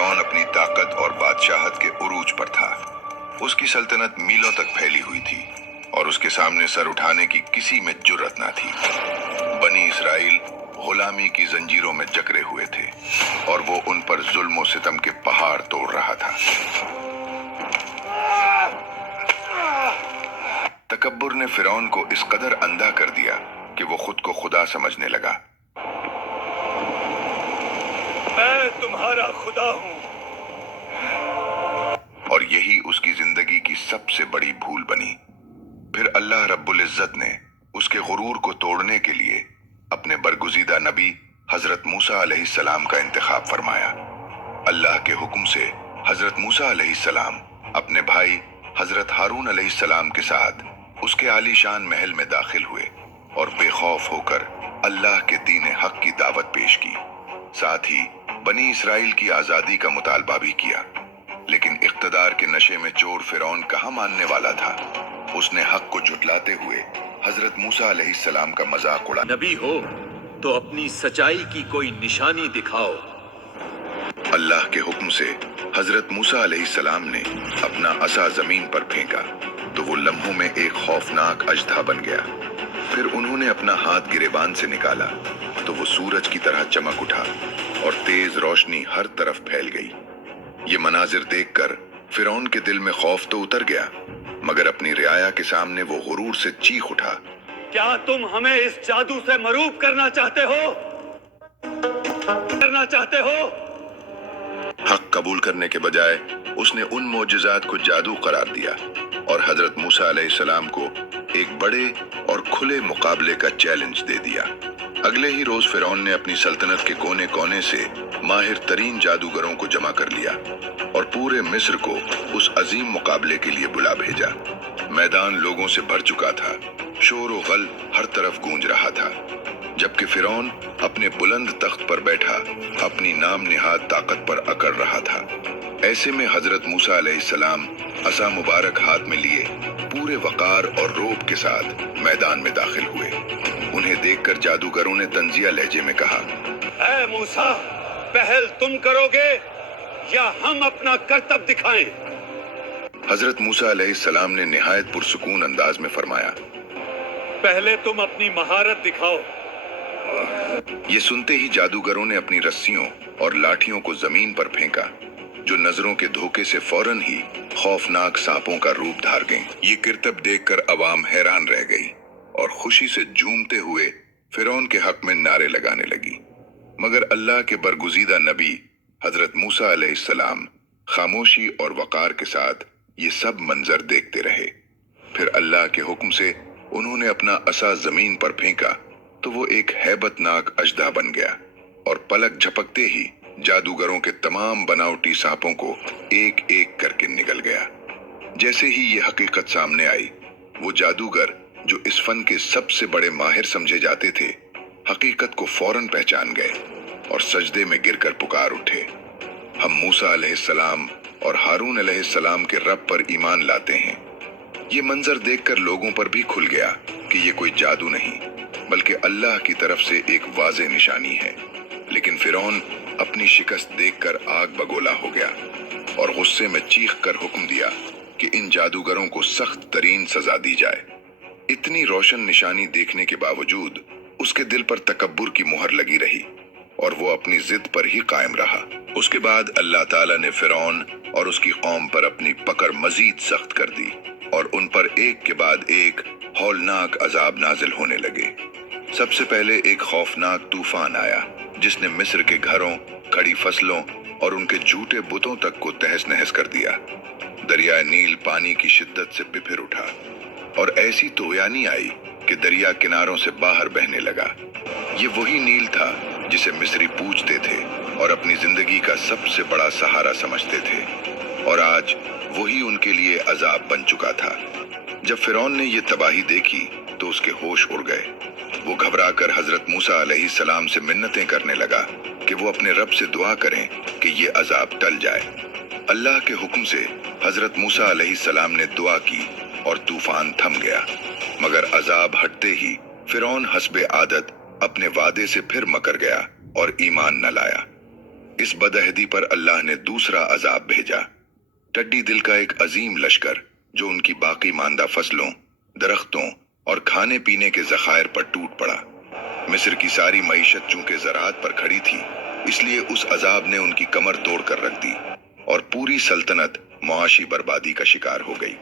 فرعون اپنی طاقت اور بادشاہت کے عروج پر تھا۔ اس کی سلطنت میلوں تک پھیلی ہوئی تھی اور اس کے سامنے سر اٹھانے کی کسی میں جرأت نہ تھی۔ بنی اسرائیل غلامی کی زنجیروں میں جکڑے ہوئے تھے اور وہ ان پر ظلم و ستم کے پہاڑ توڑ رہا تھا۔ تکبر نے فرعون کو اس قدر اندھا کر دیا کہ وہ خود کو خدا سمجھنے لگا۔ میں تمہارا خدا ہوں۔ اور یہی اس کی زندگی کی سب سے بڑی بھول بنی۔ پھر اللہ رب العزت نے اس کے غرور کو توڑنے کے لیے اپنے برگزیدہ نبی حضرت موسیٰ علیہ السلام کا انتخاب فرمایا۔ اللہ کے حکم سے حضرت موسیٰ علیہ السلام اپنے بھائی حضرت ہارون علیہ السلام کے ساتھ اس کے عالی شان محل میں داخل ہوئے اور بے خوف ہو کر اللہ کے دین حق کی دعوت پیش کی۔ ساتھ ہی بنی اسرائیل کی آزادی کا مطالبہ بھی کیا، لیکن اقتدار کے نشے میں چور فرعون کہاں ماننے والا تھا۔ اس نے حق کو جھٹلاتے ہوئے حضرت موسیٰ علیہ السلام کا مذاق اڑا۔ نبی ہو تو اپنی سچائی کی کوئی نشانی دکھاؤ۔ اللہ کے حکم سے حضرت موسیٰ علیہ السلام نے اپنا عصا زمین پر پھینکا تو وہ لمحوں میں ایک خوفناک اژدھا بن گیا۔ پھر انہوں نے اپنا ہاتھ گریبان سے نکالا تو وہ سورج کی طرح چمک اٹھا اور تیز روشنی ہر طرف پھیل گئی۔ یہ مناظر دیکھ کر فرعون کے دل میں خوف تو اتر گیا، مگر اپنی رعایا کے سامنے وہ غرور سے چیخ اٹھا۔ کیا تم ہمیں اس جادو سے مروب کرنا چاہتے ہو؟ حق قبول کرنے کے بجائے اس نے ان معجزات کو جادو قرار دیا اور حضرت موسیٰ علیہ السلام کو ایک بڑے اور کھلے مقابلے کا چیلنج دے دیا۔ اگلے ہی روز فرعون نے اپنی سلطنت کے کونے کونے سے ماہر ترین جادوگروں کو جمع کر لیا اور پورے مصر کو اس عظیم مقابلے کے لیے بلا بھیجا۔ میدان لوگوں سے بھر چکا تھا، شور و غل ہر طرف گونج رہا تھا، جبکہ فرعون اپنے بلند تخت پر بیٹھا اپنی نام نہاد طاقت پر اکڑ رہا تھا۔ ایسے میں حضرت موسیٰ علیہ السلام عصا مبارک ہاتھ میں لیے پورے وقار اور روب کے ساتھ میدان میں داخل ہوئے۔ انہیں دیکھ کر جادوگروں نے طنزیہ لہجے میں کہا، اے موسیٰ، پہل تم کرو گے یا ہم اپنا کرتب دکھائیں؟ حضرت موسیٰ علیہ السلام نے نہایت پرسکون انداز میں فرمایا، پہلے تم اپنی مہارت دکھاؤ۔ یہ سنتے ہی جادوگروں نے اپنی رسیوں اور لاٹھیوں کو زمین پر پھینکا، جو نظروں کے دھوکے سے فوراً ہی خوفناک سانپوں کا روپ دھار گئیں۔ یہ کرتب دیکھ کر عوام حیران رہ گئی اور خوشی سے جھومتے ہوئے فرعون کے حق میں نعرے لگانے لگی، مگر اللہ کے برگزیدہ نبی حضرت موسیٰ علیہ السلام خاموشی اور وقار کے ساتھ یہ سب منظر دیکھتے رہے۔ پھر اللہ کے حکم سے انہوں نے اپنا عصا زمین پر پھینکا تو وہ ایک ہیبت ناک اژدھا بن گیا اور پلک جھپکتے ہی جادوگروں کے تمام بناوٹی سانپوں کو ایک ایک کر کے نگل گیا۔ جیسے ہی یہ حقیقت سامنے آئی، وہ جادوگر جو اس فن کے سب سے بڑے ماہر سمجھے جاتے تھے، حقیقت کو فوراً پہچان گئے اور سجدے میں گر کر پکار اٹھے، ہم موسیٰ علیہ السلام اور ہارون علیہ السلام کے رب پر ایمان لاتے ہیں۔ یہ منظر دیکھ کر لوگوں پر بھی کھل گیا کہ یہ کوئی جادو نہیں بلکہ اللہ کی طرف سے ایک واضح نشانی ہے۔ لیکن فرعون اپنی شکست دیکھ کر آگ بگولا ہو گیا اور غصے میں چیخ کر حکم دیا کہ ان جادوگروں کو سخت ترین سزا دی جائے۔ اتنی روشن نشانی دیکھنے کے باوجود اس کے دل پر تکبر کی مہر لگی رہی اور وہ اپنی ضد پر ہی قائم رہا۔ اس کے بعد اللہ تعالیٰ نے فرعون اور اس کی قوم پر اپنی پکڑ مزید سخت کر دی اور ان پر ایک کے بعد ایک ہولناک عذاب نازل ہونے لگے۔ سب سے پہلے ایک خوفناک طوفان آیا جس نے مصر کے گھروں، کھڑی فصلوں اور ان کے جھوٹے بتوں تک کو تہس نہس کر دیا۔ دریائے نیل پانی کی شدت سے بپھر اٹھا اور ایسی طغیانی آئی کہ دریا کناروں سے باہر بہنے لگا۔ یہ وہی نیل تھا جسے مصری پوجتے تھے اور اپنی زندگی کا سب سے بڑا سہارا سمجھتے تھے، اور آج وہی ان کے لیے عذاب بن چکا تھا۔ جب فرعون نے یہ تباہی دیکھی تو اس کے ہوش اڑ گئے۔ وہ گھبرا کر حضرت موسیٰ علیہ السلام سے منتیں کرنے لگا کہ وہ اپنے رب سے دعا کریں کہ یہ عذاب ٹل جائے۔ اللہ کے حکم سے حضرت موسیٰ علیہ السلام نے دعا کی اور طوفان تھم گیا، مگر عذاب ہٹتے ہی فرعون حسب عادت اپنے وعدے سے پھر مکر گیا اور ایمان نہ لایا۔ इस बदअहदी पर अल्लाह ने दूसरा अजाब भेजा। टड्डी दिल का एक अजीम लश्कर जो उनकी बाकी मांदा फसलों, दरख्तों और खाने पीने के जखायर पर टूट पड़ा। मिस्र की सारी मईशत चूंकि ज़राअत पर खड़ी थी, इसलिए उस अजाब ने उनकी कमर तोड़ कर रख दी और पूरी सल्तनत मुआशी बर्बादी का शिकार हो गई।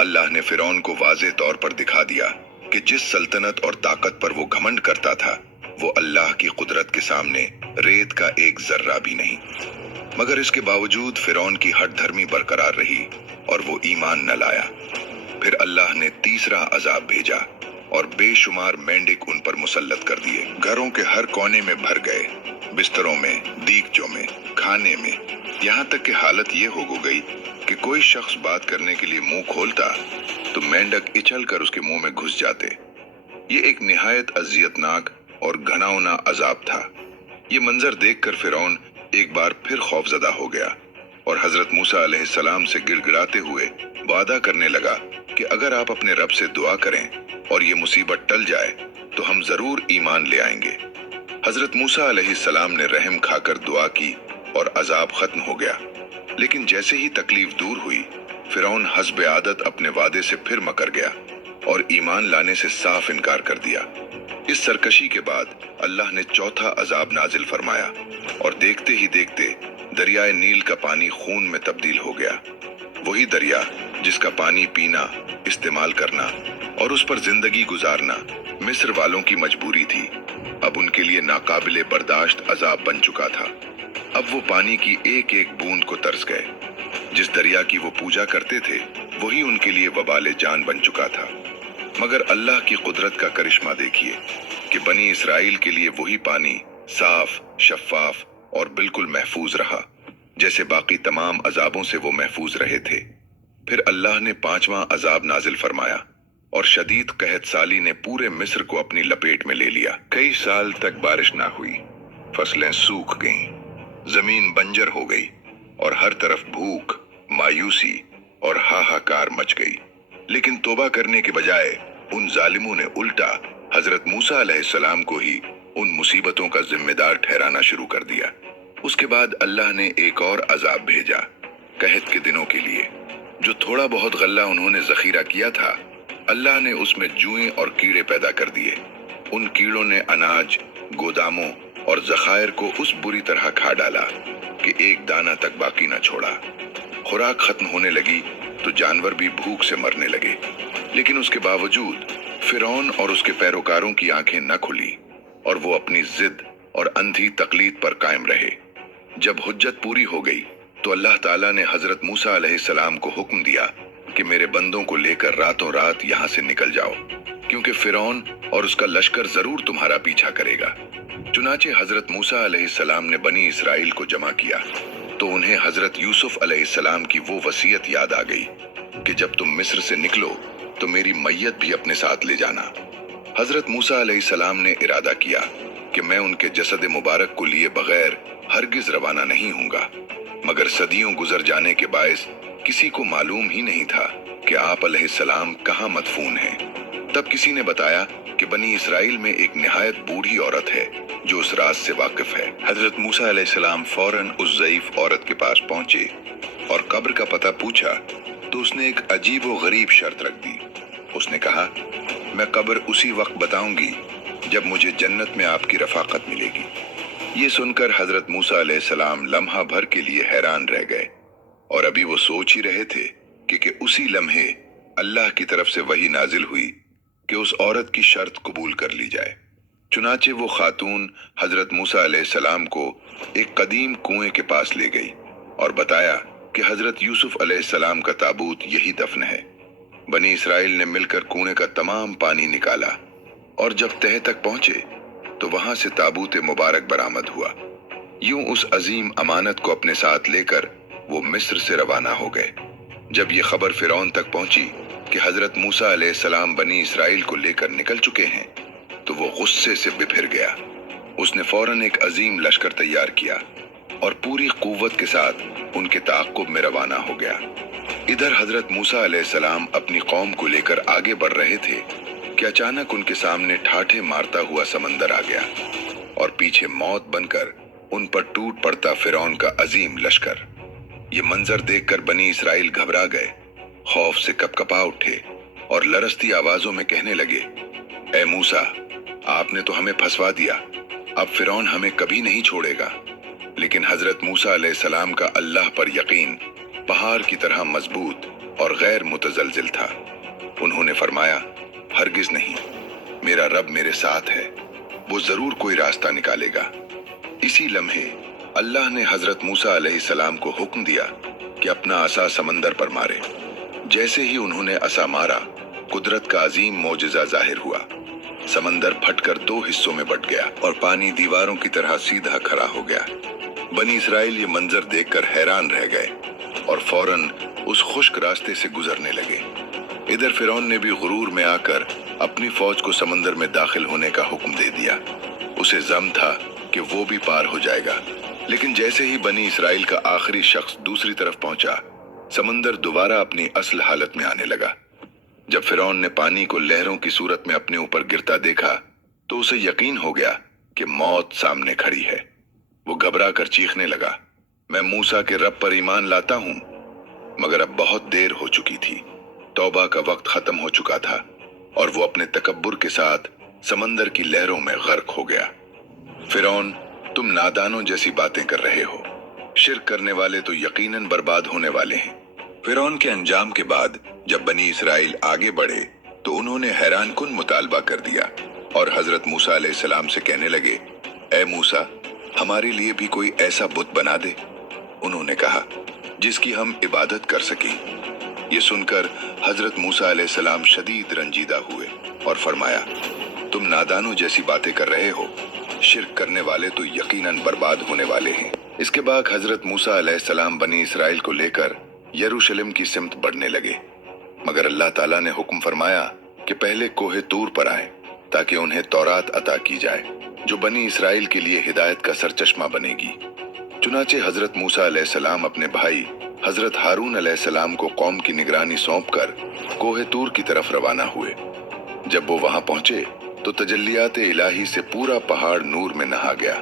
अल्लाह ने फिरौन को वाज़े तौर पर दिखा दिया कि जिस सल्तनत और ताकत पर वो घमंड करता था, वो अल्लाह की कुदरत के सामने रेत का एक जर्रा भी नहीं। मगर इसके बावजूद फिरौन की हठ धर्मी बरकरार रही और वो ईमान न लाया। फिर अल्लाह ने तीसरा अजाब भेजा और बेशुमार मेंढक उन पर मुसल्लत कर दिए। घरों के हर कोने में भर गए, बिस्तरों में, दीगचों में, खाने में, यहाँ तक कि हालत ये हो गई कि कोई शख्स बात करने के लिए मुंह खोलता तो मेंढक इछल कर उसके मुंह में घुस जाते। ये एक निहायत अजियतनाक और घनाउना अजाब था। ये मंजर देखकर फिरौन एक बार फिर खौफजदा हो गया और हजरत मूसा अलैहिस्सलाम से गिड़गिड़ाते हुए वादा करने लगा कि अगर आप अपने रब से दुआ करें और ये मुसीबत टल जाए तो हम जरूर ईमान ले आएंगे। हजरत मूसा अलैहिस्सलाम ने रहम खाकर दुआ की और अजाब खत्म हो गया। लेकिन जैसे ही तकलीफ दूर हुई, फिरौन हस्ब आदत अपने वादे से फिर मकर गया और ईमान लाने से साफ इनकार कर दिया। इस सरकशी के बाद अल्लाह ने चौथा अजाब नाजिल फरमाया और देखते ही देखते दरियाए नील का पानी खून में तब्दील हो गया। वही दरिया जिसका पानी पीना, इस्तेमाल करना और उस पर जिंदगी गुजारना मिस्र वालों की मजबूरी थी, अब उनके लिए नाकाबिले बर्दाश्त अजाब बन चुका था। अब वो पानी की एक एक बूंद को तरस गए। जिस दरिया की वो पूजा करते थे, वही उनके लिए वबाले जान बन चुका था। मगर अल्लाह की कुदरत का करिश्मा देखिए कि बनी इसराइल के लिए वही पानी साफ, शफाफ और बिल्कुल महफूज रहा, जैसे बाकी तमाम अजाबों से वो महफूज रहे थे। फिर अल्लाह ने पांचवां अजाब नाजिल फरमाया और शदीद कहत साली ने पूरे मिस्र को अपनी लपेट में ले लिया। कई साल तक बारिश ना हुई, फसलें सूख गईं, जमीन बंजर हो गई और हर तरफ भूख, मायूसी और हाहाकार मच गई। लेकिन तौबा करने के बजाय उन जालिमों ने उल्टा हजरत मूसा अलैहिस्सलाम को ही उन मुसीबतों का जिम्मेदार ठहराना शुरू कर दिया। उसके बाद अल्लाह ने एक और अजाब भेजा कहत के दिनों के लिए। जो थोड़ा बहुत गल्ला उन्होंने जखीरा किया था, अल्लाह ने उसमें जुएं और कीड़े पैदा कर दिए। उन कीड़ों ने अनाज, गोदामों और जखायर को उस बुरी तरह खा डाला कि एक दाना तक बाकी न छोड़ा। खुराक खत्म होने लगी तो जानवर भी भूख से मरने लगे। लेकिन उसके बावजूद फिरौन और उसके पैरोकारों की आंखें न खुली और वो अपनी जिद और अंधी तकलीद पर कायम रहे। जब हुज्जत पूरी हो गई तो अल्लाह ताला ने हजरत मूसा अलैहिस्सलाम को हुक्म दिया कि मेरे बंदों को लेकर रातों रात यहाँ से निकल जाओ, क्योंकि फिरौन और उसका लश्कर जरूर तुम्हारा पीछा करेगा। चुनाचे हजरत मूसा अलैहिस्सलाम ने बनी इसराइल को जमा किया तो उन्हें हजरत यूसुफ अलैहिस्सलाम की वो वसीयत याद आ गई कि जब तुम मिस्र से निकलो तो मेरी मैयत भी अपने साथ ले जाना। हजरत मूसा अलैहिस्सलाम ने इरादा किया कि मैं उनके जसद मुबारक को लिए बगैर हरगिज रवाना नहीं हूँगा। मगर सदियों गुजर जाने के बायस किसी को मालूम ही नहीं था कि आप अलैहिस्सलाम कहाँ मदफून हैं। तब किसी ने बताया कि बनी इसराइल में एक निहायत बूढ़ी औरत है जो उस राज से वाकिफ है। हजरत मूसा अलैहिस्सलाम फौरन उस ज़ईफ औरत के पास पहुंचे और कब्र का पता पूछा तो उसने एक अजीब व गरीब शर्त रख दी। उसने कहा, मैं कब्र उसी वक्त बताऊंगी जब मुझे जन्नत में आपकी रफाकत मिलेगी। ये सुनकर हजरत मूसा अलैहिस्सलाम लम्हा भर के लिए हैरान रह गए और अभी वो सोच ही रहे थे कि उसी लम्हे अल्लाह की तरफ से वही नाजिल हुई कि उस औरत की शर्त कबूल कर ली जाए। चुनाचे वो खातून हजरत मूसा अलैहिस्सलाम को एक कदीम कुएं के पास ले गई और बताया कि हजरत यूसुफ अलैहिस्सलाम का ताबूत यही दफन है। बनी इसराइल ने मिलकर कुएं का तमाम पानी निकाला और जब तह तक पहुंचे तो वहां से ताबूत मुबारक बरामद हुआ। यूं उस अजीम अमानत को अपने साथ लेकर वो मिस्र से रवाना हो गए। जब ये खबर फिरौन तक पहुंची कि हजरत मूसा अलैहिस्सलाम बनी इसराइल को लेकर निकल चुके हैं तो वो गुस्से से बिफिर गया। उसने फौरन एक अजीम लश्कर तैयार किया और पूरी कुव्वत के साथ उनके ताक़ुब में रवाना हो गया। इधर हजरत मूसा अलैहिस्सलाम अपनी कौम को लेकर आगे बढ़ रहे थे कि अचानक उनके सामने ठाठे मारता हुआ समंदर आ गया और पीछे मौत बनकर उन पर टूट पड़ता फिरौन का अजीम लश्कर। ये मंजर देखकर बनी इसराइल घबरा गए, खौफ से कपकपा उठे और लरसती आवाजों में कहने लगे, ए मूसा, आपने तो हमें फंसवा दिया, अब फिरौन हमें कभी नहीं छोड़ेगा। लेकिन हजरत मूसा अलैहिस्सलाम का अल्लाह पर यकीन पहाड़ की तरह मजबूत और गैर मुतजलजिल था। उन्होंने फरमाया, हरगिज नहीं, मेरा रब मेरे साथ है, वो जरूर कोई रास्ता निकालेगा। इसी लम्हे अल्लाह ने हजरत मूसा अलैहिस्सलाम को हुक्म दिया कि अपना असा समंदर पर मारे। जैसे ही उन्होंने असा मारा, कुदरत का अजीम मौजिजा जाहिर हुआ। समंदर फटकर दो हिस्सों में बट गया और पानी दीवारों की तरह सीधा खड़ा हो गया। बनी इसराइल ये मंजर देखकर हैरान रह गए और फौरन उस खुश्क रास्ते से गुजरने लगे। इधर फिरौन ने भी गुरूर में आकर अपनी फौज को समंदर में दाखिल होने का हुक्म दे दिया। उसे जम था कि वो भी पार हो जाएगा, लेकिन जैसे ही बनी इसराइल का आखिरी शख्स दूसरी तरफ पहुंचा, समंदर दोबारा अपनी असल हालत में आने लगा। जब फिरौन ने पानी को लहरों की सूरत में अपने ऊपर गिरता देखा तो उसे यकीन हो गया कि मौत सामने खड़ी है। वो घबरा कर चीखने लगा, मैं मूसा के रब पर ईमान लाता हूं। मगर अब बहुत देर हो चुकी थी, तौबा का वक्त खत्म हो चुका था और वो अपने तकब्बुर के साथ समंदर की लहरों में गर्क हो गया। फिरौन, तुम नादानों जैसी बातें कर रहे हो, शिर्क करने वाले तो यकीनन बर्बाद होने वाले हैं। फिरौन के अंजाम के बाद जब बनी इसराइल आगे बढ़े तो उन्होंने हैरान कुन मुतालबा कर दिया और हजरत मूसा अलैहिस्सलाम से कहने लगे, ए मूसा, हमारे लिए भी कोई ऐसा बुत बना दे, उन्होंने कहा, जिसकी हम इबादत कर सकें। ये सुनकर हजरत मूसा अलैहिस्सलाम शदीद रंजीदा हुए और फरमाया, तुम नादानों जैसी बातें कर रहे हो, शिर्क करने वाले तो यकीनन बर्बाद होने वाले हैं। इसके बाद हजरत मूसा अलैहिस्सलाम बनी इसराइल को लेकर यरूशलेम की सिमत बढ़ने लगे, मगर अल्लाह ताला ने हुक्म फरमाया कि पहले कोहे तूर पर आए ताकि उन्हें तौरात अता की जाए, जो बनी इसराइल के लिए हिदायत का सरचश्मा बनेगी। चुनाचे हजरत मूसा अलैहिस्सलाम अपने भाई हजरत हारून अलैहिस्सलाम को कौम की निगरानी सौंपकर कोहे तूर की तरफ रवाना हुए। जब वो वहां पहुंचे तो तजल्लियात इलाही से पूरा पहाड़ नूर में नहा गया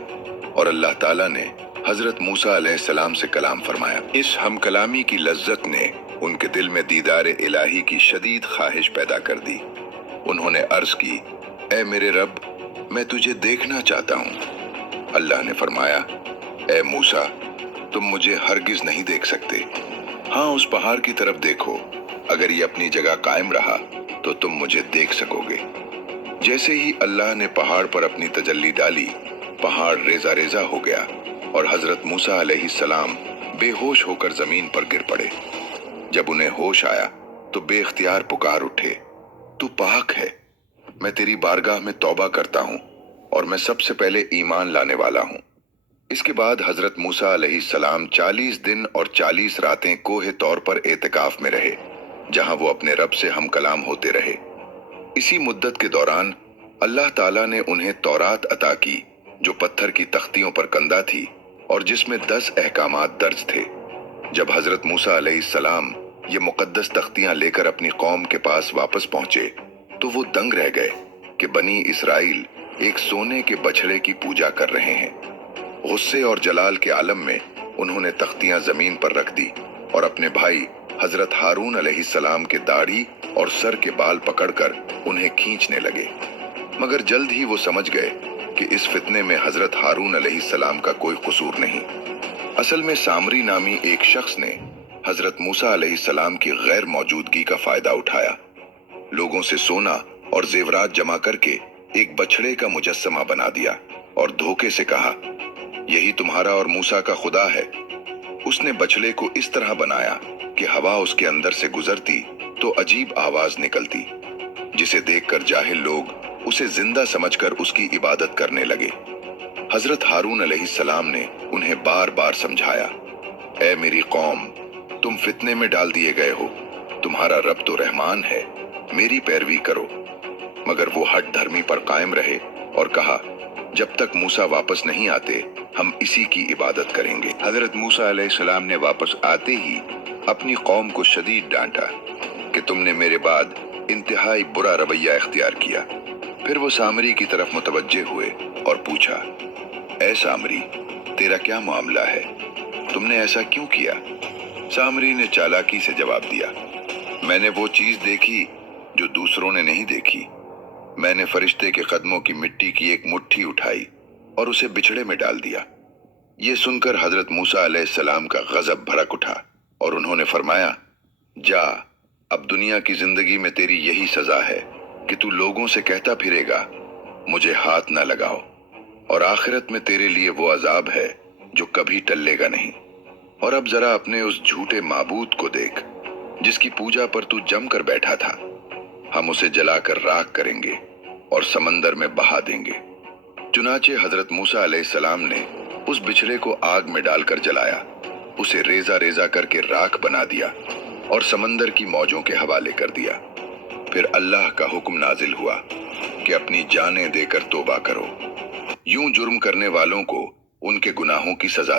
और अल्लाह ताला ने हजरत मूसा अलैहिस्सलाम से कलाम फरमाया। इस हम कलामी की लज्जत ने उनके दिल में दीदार इलाही की शदीद ख्वाहिश पैदा कर दी। उन्होंने अर्ज की, ए मेरे रब, मैं तुझे देखना चाहता हूँ। अल्लाह ने फरमाया, ए मूसा, तुम मुझे हरगिज नहीं देख सकते। हाँ, उस पहाड़ की तरफ देखो, अगर ये अपनी जगह कायम रहा तो तुम मुझे देख सकोगे। जैसे ही अल्लाह ने पहाड़ पर अपनी तजल्ली डाली, पहाड़ रेजा रेजा हो गया और हजरत मूसा अलैहिस्सलाम बेहोश होकर जमीन पर गिर पड़े। जब उन्हें होश आया तो बेख्तियार पुकार उठे, तू पाक है, मैं तेरी बारगाह में तौबा करता हूँ और मैं सबसे पहले ईमान लाने वाला हूँ। इसके बाद हजरत मूसा अलैहिस्सलाम 40 दिन और 40 रातें कोहे तौर पर एतिकाफ में रहे, जहां वो अपने रब से हम कलाम होते रहे। इसी मुद्दत के दौरान अल्लाह ताला ने उन्हें तौरात अता की, जो पत्थर की तख्तियों पर कंदा थी और जिसमें 10 अहकामात दर्ज थे। जब हजरत मूसा अलैहिस्सलाम ये मुकद्दस तख्तियां लेकर अपनी कौम के पास वापस पहुंचे तो वो दंग रह गए कि बनी इसराइल एक सोने के बछड़े की पूजा कर रहे हैं। गुस्से और जलाल के आलम में उन्होंने तख्तियां जमीन पर रख दी और अपने भाई हजरत हारून अलैहिस्सलाम के दाढ़ी और सर के बाल पकड़कर उन्हें खींचने लगे। मगर जल्द ही वो समझ गए कि इस फितने में हजरत हारून अलैहिस्सलाम का कोई कसूर नहीं। असल में सामरी नामी एक शख्स ने हजरत मूसा अलैहिस्सलाम की गैर मौजूदगी का फायदा उठाया। लोगों से सोना और जेवरात जमा करके एक बछड़े का मुजस्समा बना दिया और धोखे से कहा, यही तुम्हारा और मूसा का खुदा है। उसने बछड़े को इस तरह बनाया कि हवा उसके अंदर से गुजरती तो अजीब आवाज निकलती, जिसे देखकर जाहिल लोग उसे जिंदा समझकर उसकी इबादत करने लगे। हजरत हारून अलैहिस्सलाम ने उन्हें बार बार समझाया, ए मेरी कौम, तुम फितने में डाल दिए गए हो, तुम्हारा रब तो रहमान है, मेरी पैरवी करो। मगर वो हठ धर्मी पर कायम रहे और कहा, जब तक मूसा वापस नहीं आते हम इसी की इबादत करेंगे। हजरत मूसा अलैहिस्सलाम ने वापस आते ही अपनी कौम को शदीद डांटा कि तुमने मेरे बाद इंतहाई बुरा रवैया इख्तियार किया। फिर वो सामरी की तरफ मुतवज्जे हुए और पूछा, ए सामरी, تیرا کیا معاملہ ہے؟ تم نے ایسا کیوں کیا؟ سامری نے چالاکی سے جواب دیا، میں نے وہ چیز دیکھی جو دوسروں نے نہیں دیکھی۔ میں نے فرشتے کے قدموں کی مٹی کی ایک مٹھی اٹھائی اور اسے بچھڑے میں ڈال دیا۔ یہ سن کر حضرت موسیٰ علیہ السلام کا غضب بھڑک اٹھا اور انہوں نے فرمایا، جا، اب دنیا کی زندگی میں تیری یہی سزا ہے کہ تو لوگوں سے کہتا پھرے گا مجھے ہاتھ نہ لگاؤ، اور آخرت میں تیرے لیے وہ عذاب ہے جو کبھی ٹلے گا نہیں۔ اور اب ذرا اپنے اس جھوٹے معبود کو دیکھ جس کی پوجا پر تو جم کر بیٹھا تھا۔ ہم اسے جلا کر راکھ کریں گے اور سمندر میں بہا دیں گے۔ چنانچہ حضرت موسیٰ علیہ السلام نے اس بچھڑے کو آگ میں ڈال کر جلایا، اسے ریزہ ریزہ کر کے راکھ بنا دیا اور سمندر کی موجوں کے حوالے کر دیا۔ پھر اللہ کا حکم نازل ہوا کہ اپنی جانیں دے کر توبہ کرو، یوں جرم کرنے والوں کو ان کے گناہوں کی سزا